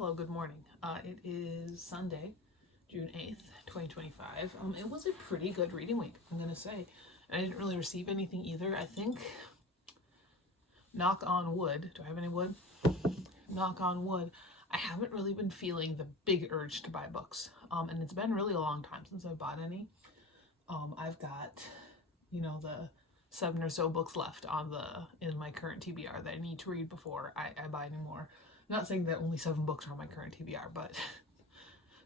Hello, good morning. It is Sunday, June 8th, 2025. It was a pretty good reading week, I'm going to say. I didn't really receive anything either. I think, knock on wood, do I have any wood? Knock on wood, I haven't really been feeling the big urge to buy books. And it's been really a long time since I bought any. I've got, the 7 or so books left in my current TBR that I need to read before I buy any more. Not saying that only 7 books are on my current TBR, but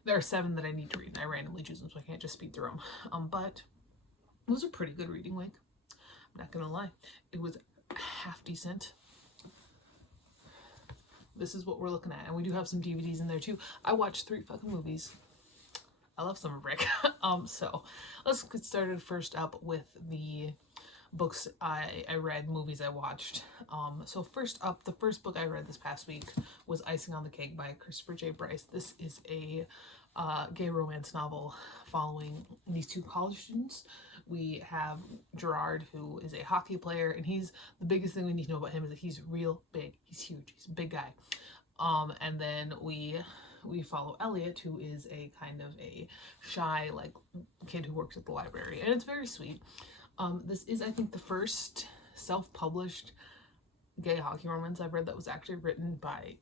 there are 7 that I need to read, and I randomly choose them, so I can't just speed through them. But it was a pretty good reading week. I'm not gonna lie. It was half decent. This is what we're looking at, and we do have some DVDs in there too. I watched 3 fucking movies. I love Summer Break. So let's get started first up with the books I read, movies I watched. So first up, the first book I read this past week was Icing on the Cake by Christopher J. Bryce. This is a gay romance novel following these 2 college students. We have Gerard, who is a hockey player, and the biggest thing we need to know about him is that he's real big. He's huge. He's a big guy. And then we follow Elliot, who is a kind of a shy, kid who works at the library, and it's very sweet. This is, I think, the first self-published gay hockey romance I've read that was actually written by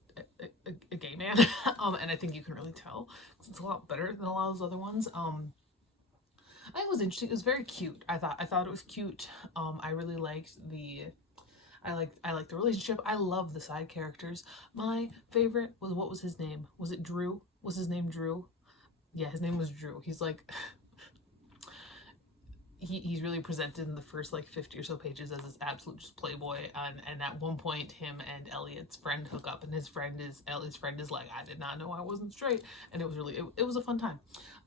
a gay man. And I think you can really tell, because it's a lot better than a lot of those other ones. I think it was interesting. It was very cute. I thought it was cute. I really liked I liked the relationship. I love the side characters. My favorite was, what was his name? Was it Drew? Was his name Drew? Yeah, his name was Drew. He's like, he's really presented in the first 50 or so pages as this absolute just playboy, and at one point him and Elliot's friend hook up, and Elliot's friend is like, I did not know I wasn't straight, and it was really, it was a fun time.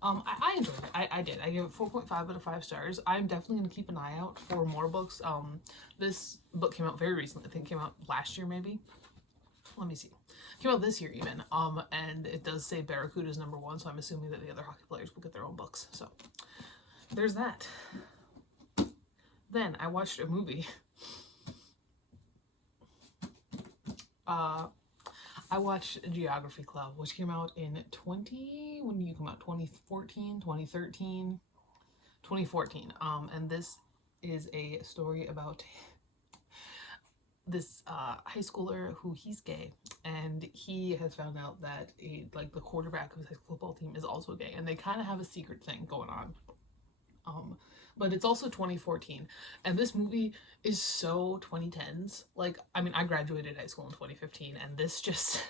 I enjoyed it. I did. I gave it 4.5 out of 5 stars. I'm definitely going to keep an eye out for more books. This book came out very recently. I think it came out last year, maybe. Let me see. It came out this year even. And it does say Barracuda's #1, so I'm assuming that the other hockey players will get their own books. So there's that. Then I watched a movie. I watched Geography Club, which came out in when did you come out? 2014, 2013, 2014. And this is a story about this high schooler who he's gay, and he has found out that the quarterback of his high school football team is also gay, and they kind of have a secret thing going on. But it's also 2014, and this movie is so 2010s. I graduated high school in 2015, and this just,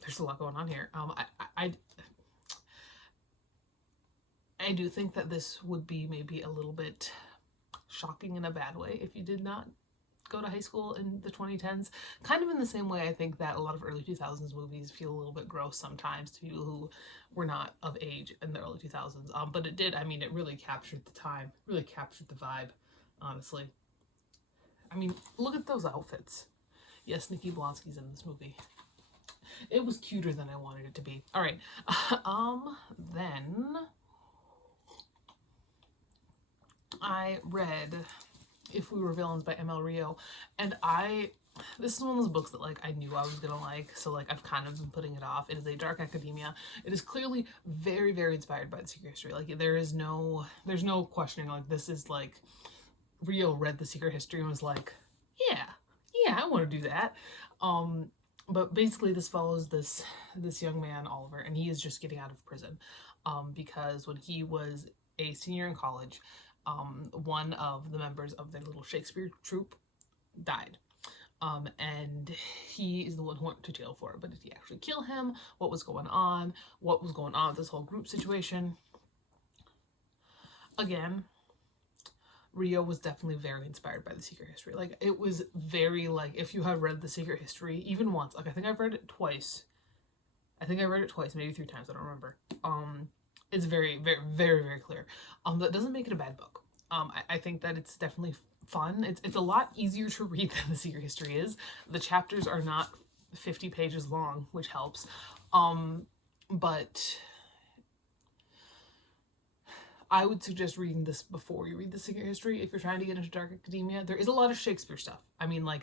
there's a lot going on here. I do think that this would be maybe a little bit shocking in a bad way if you did not go to high school in the 2010s. Kind of in the same way I think that a lot of early 2000s movies feel a little bit gross sometimes to people who were not of age in the early 2000s. But it did, it really captured the time, really captured the vibe, honestly. Look at those outfits. Yes, Nikki Blonsky's in this movie. It was cuter than I wanted it to be. All right. Then I read If We Were Villains by ML Rio, and this is one of those books that I knew I was gonna like, so I've kind of been putting it off. It is a dark academia. It is clearly very, very inspired by The Secret History. There's no questioning, this is Rio read The Secret History and was like, yeah, I want to do that. But basically this follows this young man, Oliver, and he is just getting out of prison, because when he was a senior in college, one of the members of their little Shakespeare troupe died. And he is the one who went to jail for it. But did he actually kill him? What was going on? What was going on with this whole group situation? Again, Rio was definitely very inspired by The Secret History. It was very, if you have read The Secret History even once, I think I've read it twice. Maybe 3 times, I don't remember. It's very, very, very, very clear. That doesn't make it a bad book. I think that it's definitely fun. It's a lot easier to read than The Secret History is. The chapters are not 50 pages long, which helps. But I would suggest reading this before you read The Secret History if you're trying to get into dark academia. There is a lot of Shakespeare stuff.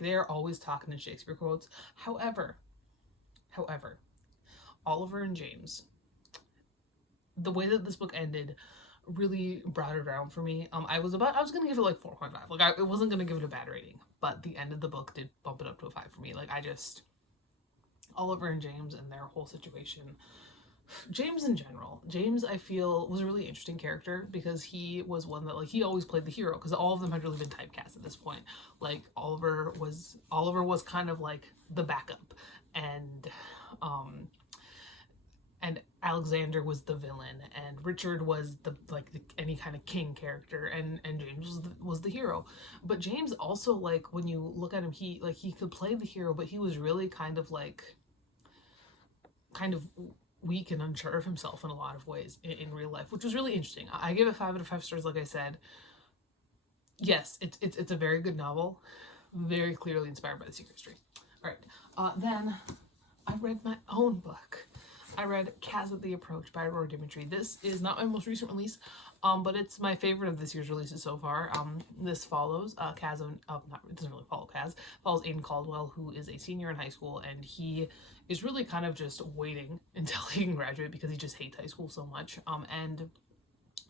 They're always talking in Shakespeare quotes. However, However, Oliver and James, the way that this book ended really brought it around for me. I was gonna give it like 4.5. Like I wasn't gonna give it a bad rating, but the end of the book did bump it up to a 5 for me. Like Oliver and James and their whole situation. James in general. James, I feel, was a really interesting character because he was one that, like, he always played the hero because all of them had really been typecast at this point. Like, Oliver was kind of like the backup, and Alexander was the villain, and Richard was any kind of king character, and James was the hero. But James also, like, when you look at him, he could play the hero, but he was really kind of weak and unsure of himself in a lot of ways in real life, which was really interesting. I gave it 5 out of 5 stars, like I said. Yes, it's a very good novel, very clearly inspired by The Secret History. All right, then I read my own book. I read Kaz at the Approach by Aurora Dimitri. This is not my most recent release, but it's my favorite of this year's releases so far. This follows Kaz, it doesn't really follow Kaz, follows Aiden Caldwell, who is a senior in high school, and he is really kind of just waiting until he can graduate because he just hates high school so much. And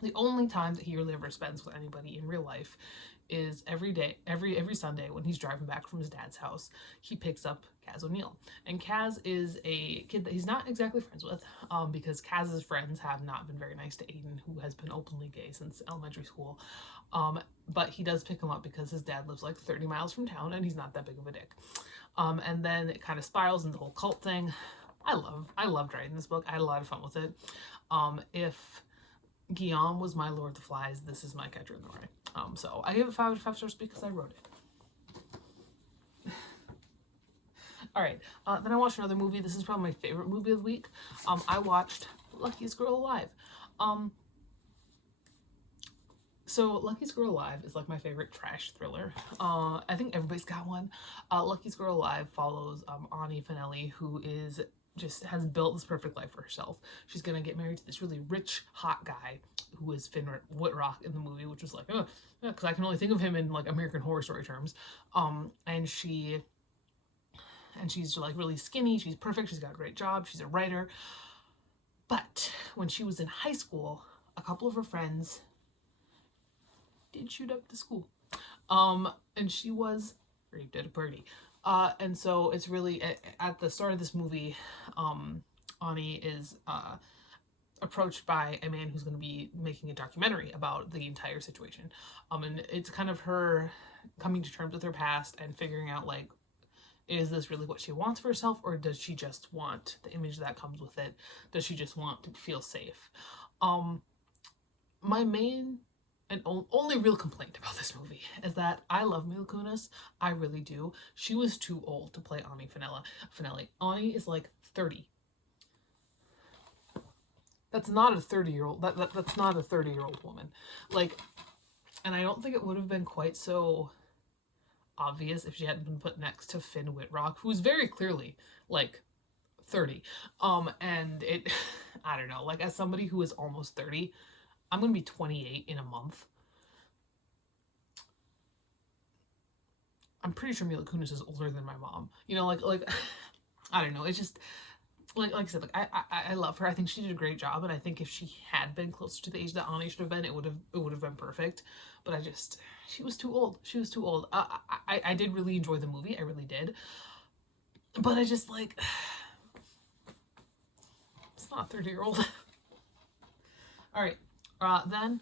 the only time that he really ever spends with anybody in real life is every Sunday when he's driving back from his dad's house. He picks up Kaz O'Neill, and Kaz is a kid that he's not exactly friends with, because Kaz's friends have not been very nice to Aiden, who has been openly gay since elementary school. But he does pick him up because his dad lives like 30 miles from town, and he's not that big of a dick. And then it kind of spirals into the whole cult thing. I loved writing this book. I had a lot of fun with it. If Guillaume was my Lord of the Flies, this is my Catcher in the Rye. So I gave it 5 out of 5 stars because I wrote it. All right, then I watched another movie. This is probably my favorite movie of the week. I watched Luckiest Girl Alive. So Luckiest Girl Alive is like my favorite trash thriller. I think everybody's got one. Luckiest Girl Alive follows Ani Finelli, who has built this perfect life for herself. She's gonna get married to this really rich, hot guy who is Finn Wittrock in the movie, which was like, because I can only think of him in like American Horror Story terms. And she's like really skinny. She's perfect. She's got a great job. She's a writer. But when she was in high school, a couple of her friends did shoot up the school. And she was raped at a party. And so it's really, at the start of this movie, Ani is approached by a man who's going to be making a documentary about the entire situation. And it's kind of her coming to terms with her past and figuring out, like, is this really what she wants for herself, or does she just want the image that comes with it? Does she just want to feel safe? My main and only real complaint about this movie is that I love Mila Kunis. I really do. She was too old to play Ani Finelli. Ani is like 30. That's not a 30-year-old. That's not a 30-year-old woman. Like, and I don't think it would have been quite so obvious if she hadn't been put next to Finn Wittrock, who's very clearly like 30. And it, I don't know, like, as somebody who is almost 30, I'm gonna be 28 in a month. I'm pretty sure Mila Kunis is older than my mom. You know, like I don't know. It's just like I said, like I love her. I think she did a great job, and I think if she had been closer to the age that Ani should have been, it would have been perfect. But she was too old. She was too old. I did really enjoy the movie. I really did. But I just, like, it's not a 30-year-old. All right. Then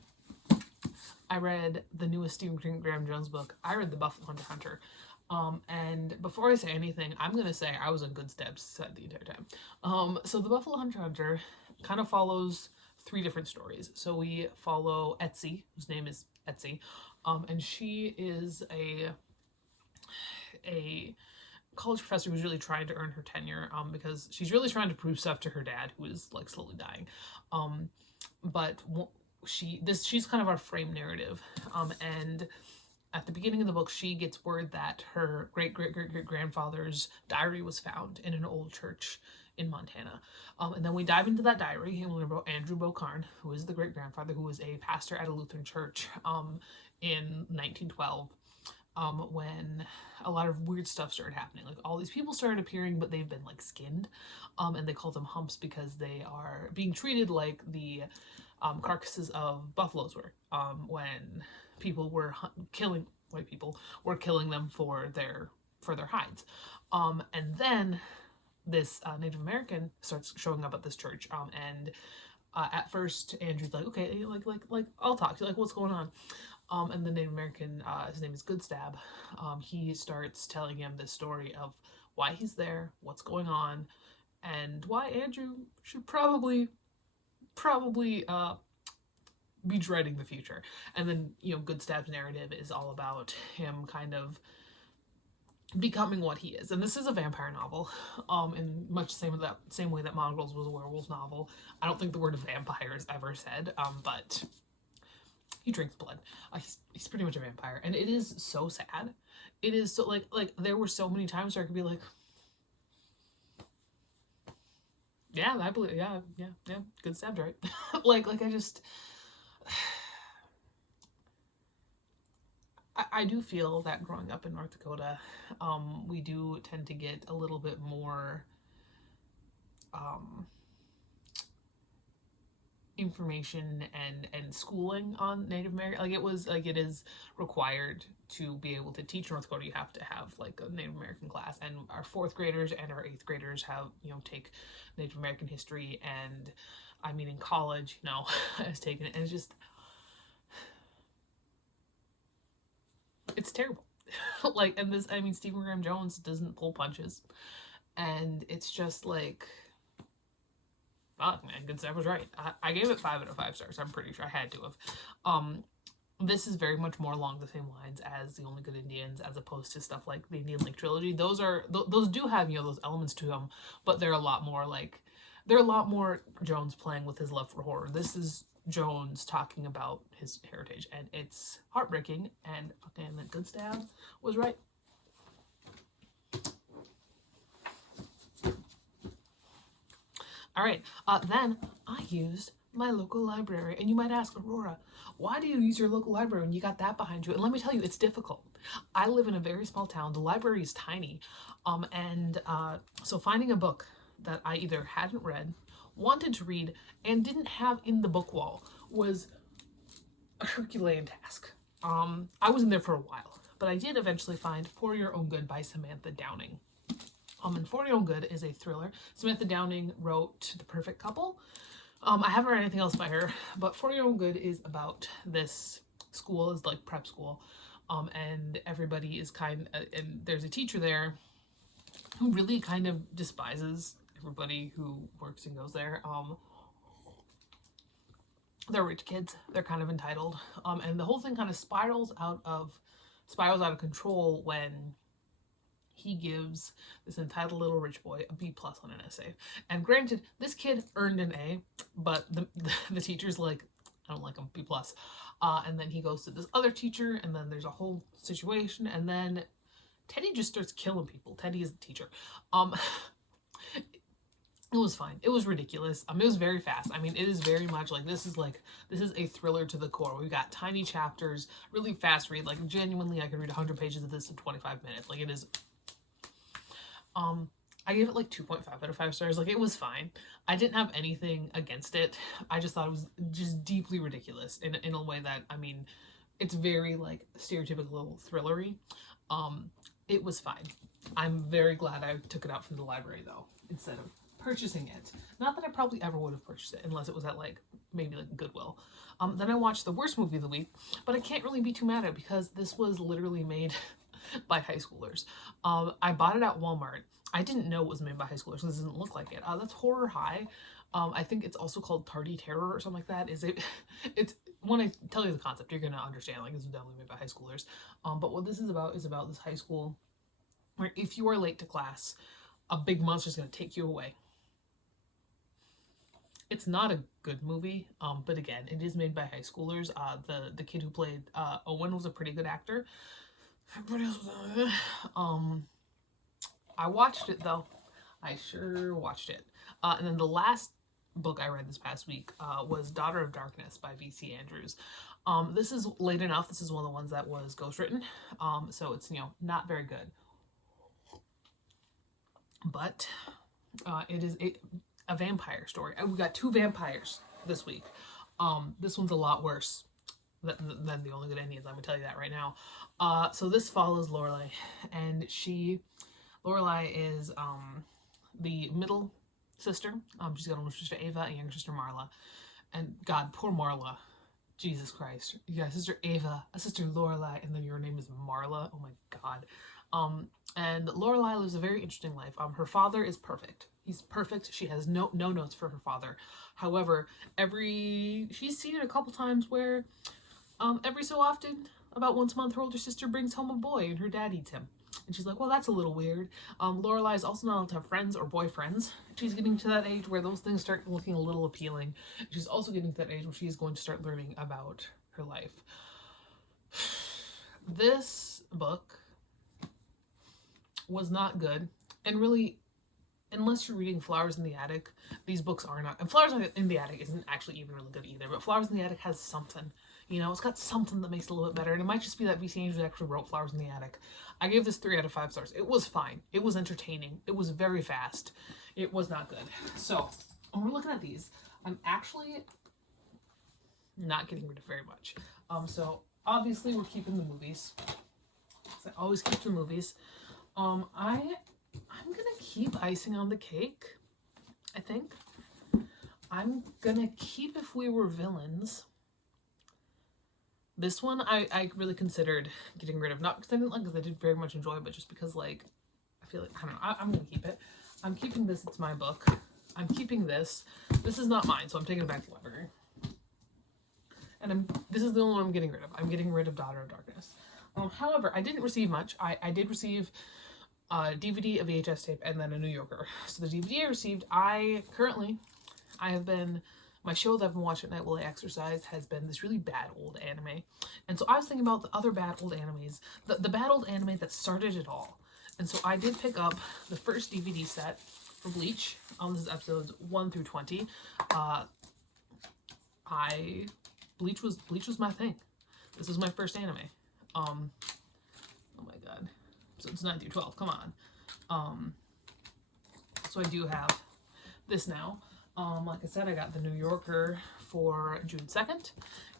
I read the newest Stephen Graham Jones book. I read The Buffalo Hunter. And before I say anything, I'm going to say I was in good steps the entire time. So The Buffalo Hunter kind of follows 3 different stories. So we follow Etsy, whose name is Etsy, and she is a college professor who's really trying to earn her tenure, because she's really trying to prove stuff to her dad, who is, like, slowly dying. But she's kind of our frame narrative, and at the beginning of the book, she gets word that her great-great-great-grandfather's diary was found in an old church in Montana. And then we dive into that diary and we learn about Andrew Bocarn, who is the great-grandfather, who was a pastor at a Lutheran church in 1912. when a lot of weird stuff started happening. Like all these people started appearing, but they've been like skinned, and they call them humps because they are being treated like the carcasses of buffaloes were, when people were killing white people were killing them for their hides. And then this Native American starts showing up at this church, and at first Andrew's like, okay, like I'll talk to you, like what's going on. And the Native American, his name is Goodstab, he starts telling him this story of why he's there, what's going on, and why Andrew should probably be dreading the future. And then, you know, Goodstab's narrative is all about him kind of becoming what he is. And this is a vampire novel, in much the same way that Mongrels was a werewolf novel. I don't think the word vampire is ever said, but he drinks blood. He's pretty much a vampire, and it is so sad. It is so like there were so many times where I could be like, yeah, I believe, yeah, Goodstab's right. like I just, I do feel that growing up in North Dakota, we do tend to get a little bit more information and schooling on Native American. Like it is required to be able to teach North Dakota. You have to have like a Native American class, and our 4th graders and our 8th graders have, you know, take Native American history, and I mean in college, you know, has taken it, and it's just, it's terrible. Like, and this, I mean, Stephen Graham Jones doesn't pull punches, and it's just like, fuck, man, Goodstab was right. I gave it 5 out of 5 stars. I'm pretty sure I had to have. This is very much more along the same lines as The Only Good Indians, as opposed to stuff like the Indian Lake trilogy. Those do have, you know, those elements to them, but they're a lot more Jones playing with his love for horror. This is Jones talking about his heritage, and it's heartbreaking, and fucking that Goodstab was right. All right, then I used my local library. And you might ask, Aurora, why do you use your local library when you got that behind you? And let me tell you, it's difficult. I live in a very small town. The library is tiny. So finding a book that I either hadn't read, wanted to read, and didn't have in the book wall was a Herculean task. I was in there for a while, but I did eventually find For Your Own Good by Samantha Downing. And For Your Own Good is a thriller. Samantha Downing wrote The Perfect Couple. I haven't read anything else by her, but For Your Own Good is about this school, is like prep school, and everybody is and there's a teacher there who really kind of despises everybody who works and goes there. They're rich kids, they're kind of entitled, and the whole thing kind of spirals out of control when he gives this entitled little rich boy a B+ on an essay. And granted, this kid earned an A, but the teacher's like, I don't like him, B+. And then he goes to this other teacher, and then there's a whole situation, and then Teddy just starts killing people. Teddy is the teacher. It was fine. It was ridiculous. It was very fast. I mean, it is very much like, this is a thriller to the core. We've got tiny chapters, really fast read. Like, genuinely, I could read 100 pages of this in 25 minutes. Like, it is. I gave it like 2.5 out of 5 stars. Like, it was fine. I didn't have anything against it. I just thought it was just deeply ridiculous in a way that, I mean, it's very like stereotypical thrillery. It was fine. I'm very glad I took it out from the library though, instead of purchasing it. Not that I probably ever would have purchased it unless it was at like maybe like Goodwill. Then I watched the worst movie of the week, but I can't really be too mad at it because this was literally made by high schoolers. I bought it at Walmart. I didn't know it was made by high schoolers. This doesn't look like it. That's Horror High. I think it's also called Tardy Terror or something like that. It's when I tell you the concept, you're gonna understand. Like, this is definitely made by high schoolers. But what this is about this high school where if you are late to class, a big monster is gonna take you away. It's not a good movie, but again, it is made by high schoolers. The kid who played Owen was a pretty good actor. Everybody else was I watched it though. I sure watched it. And then the last book I read this past week was Daughter of Darkness by V.C. Andrews. This is late enough. This is one of the ones that was ghostwritten. So it's, not very good. But it is a vampire story. We got 2 vampires this week. This one's a lot worse than The Only Good Indians. I'm gonna tell you that right now. So this follows Lorelai, and Lorelai is the middle sister. She's got older sister Ava and younger sister Marla. And God, poor Marla. Jesus Christ. You got sister Ava, a sister Lorelai, and then your name is Marla. Oh my God. And Lorelai lives a very interesting life. Her father is perfect. He's perfect. She has no notes for her father. However, she's seen it a couple times where every so often, about once a month, her older sister brings home a boy and her dad eats him. And she's like, well, that's a little weird. Lorelai is also not allowed to have friends or boyfriends. She's getting to that age where those things start looking a little appealing. She's also getting to that age where she's going to start learning about her life. This book was not good. And really, unless you're reading Flowers in the Attic, these books are not. And Flowers in the Attic isn't actually even really good either. But Flowers in the Attic has something. It's got something that makes it a little bit better. And it might just be that V.C. Andrews actually wrote Flowers in the Attic. I gave this 3 out of 5 stars. It was fine. It was entertaining. It was very fast. It was not good. So, when we're looking at these, I'm actually not getting rid of very much. So, obviously, we're keeping the movies. I always keep the movies. I'm gonna keep Icing on the Cake, I think. I'm gonna keep If We Were Villains. This one I really considered getting rid of, not because I didn't like, because I did very much enjoy it, but just because, like, I feel like, I don't know, I'm gonna keep it. I'm keeping this, it's my book. I'm keeping this. This is not mine, so I'm taking it back to the library. And this is the only one I'm getting rid of. I'm getting rid of Daughter of Darkness. However, I didn't receive much. I did receive a DVD, a VHS tape, and then a New Yorker. So the DVD I received, my show that I've been watching at night while I exercise has been this really bad old anime. And so I was thinking about the other bad old animes, the bad old anime that started it all. And so I did pick up the first DVD set for Bleach. This is episodes 1 through 20. Bleach was my thing. This was my first anime. Oh my God. So it's 9 through 12, come on. So I do have this now. Like I said, I got the New Yorker for June 2nd.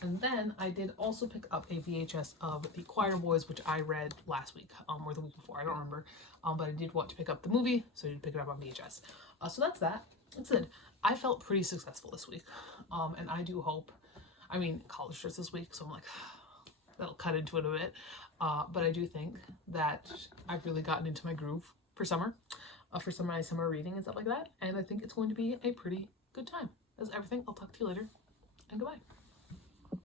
And then I did also pick up a VHS of The Choir Boys, which I read last week, or the week before, I don't remember. But I did want to pick up the movie, so I did pick it up on VHS. So that's that. That's it. I felt pretty successful this week. And I do hope, college starts this week, so I'm like, that'll cut into it a bit. But I do think that I've really gotten into my groove for summer. For some of my summer reading and stuff like that. And I think it's going to be a pretty good time. That's everything. I'll talk to you later. And goodbye.